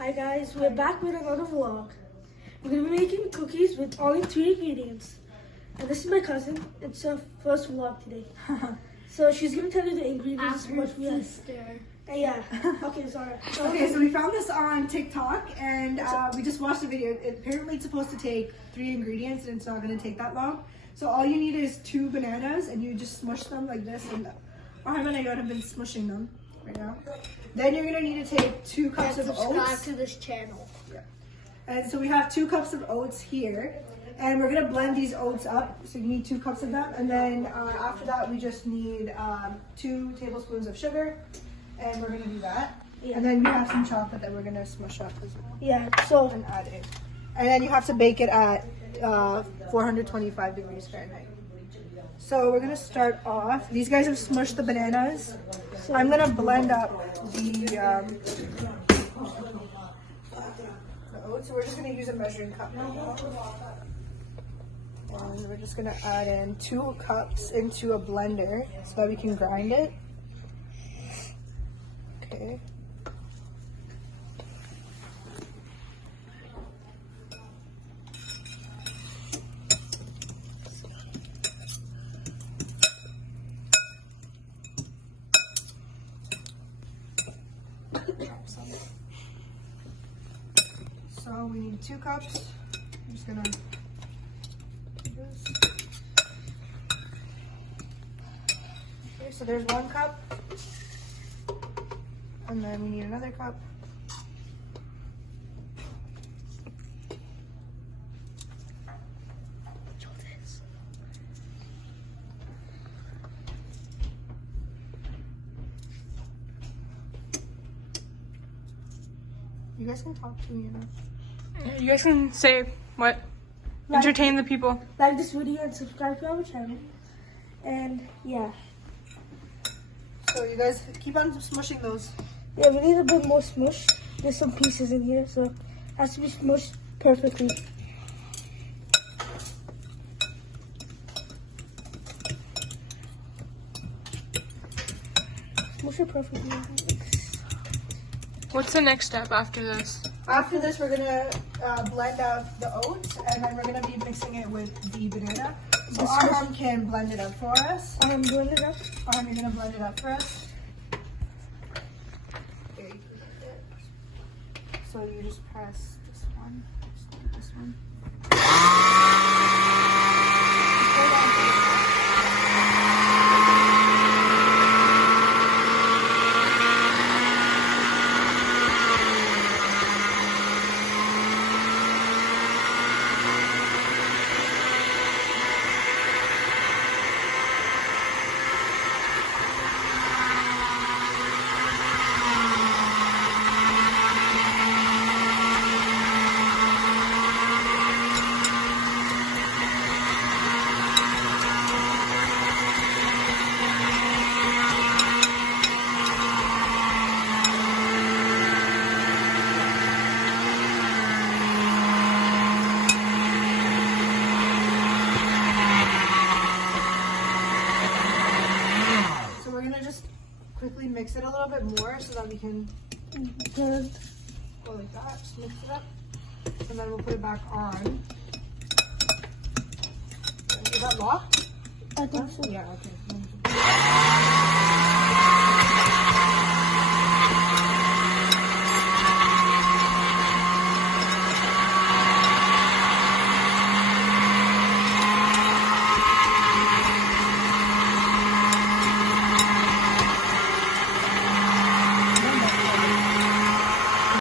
Hi guys, we're back with another vlog. We're going to be making cookies with only 3 ingredients. And this is my cousin. It's her first vlog today. So she's going to tell you the ingredients. What we have. Yeah. Okay, Zara. Okay, so we found this on TikTok and we just watched the video. Apparently it's supposed to take 3 ingredients and it's not going to take that long. So all you need is 2 bananas and you just smush them like this. And Ahmed and I have been smushing them right now. Then you're going to need to take 2 cups of oats. Subscribe to this channel. Yeah. And so we have 2 cups of oats here. And we're going to blend these oats up. So you need 2 cups of them. And then after that, we just need 2 tablespoons of sugar. And we're going to do that. Yeah. And then we have some chocolate that we're going to smush up as well. Yeah, so. And add in. And then you have to bake it at 425 degrees Fahrenheit. So we're going to start off. These guys have smushed the bananas. So I'm going to blend up the oats. So we're just going to use a measuring cup now. And we're just going to add in 2 cups into a blender so that we can grind it. Okay. So we need 2 cups. I'm just gonna do this. Okay, so there's 1 cup. And then we need another cup. You guys can talk to me enough. You guys can say what? Entertain the people. Like this video and subscribe to our channel. And yeah. So you guys keep on smushing those. Yeah, we need a bit more smush. There's some pieces in here, so it has to be smushed perfectly. Smush it perfectly. What's the next step after this? After this, we're gonna blend out the oats, and then we're gonna be mixing it with the banana. So Arham can blend it up for us. I'm doing it up. Arham, you're gonna blend it up for us. So you just press this one, this one. Quickly mix it a little bit more so that we can go like that. Just mix it up, and then we'll put it back on. Is that locked? I think so. Yeah. Okay.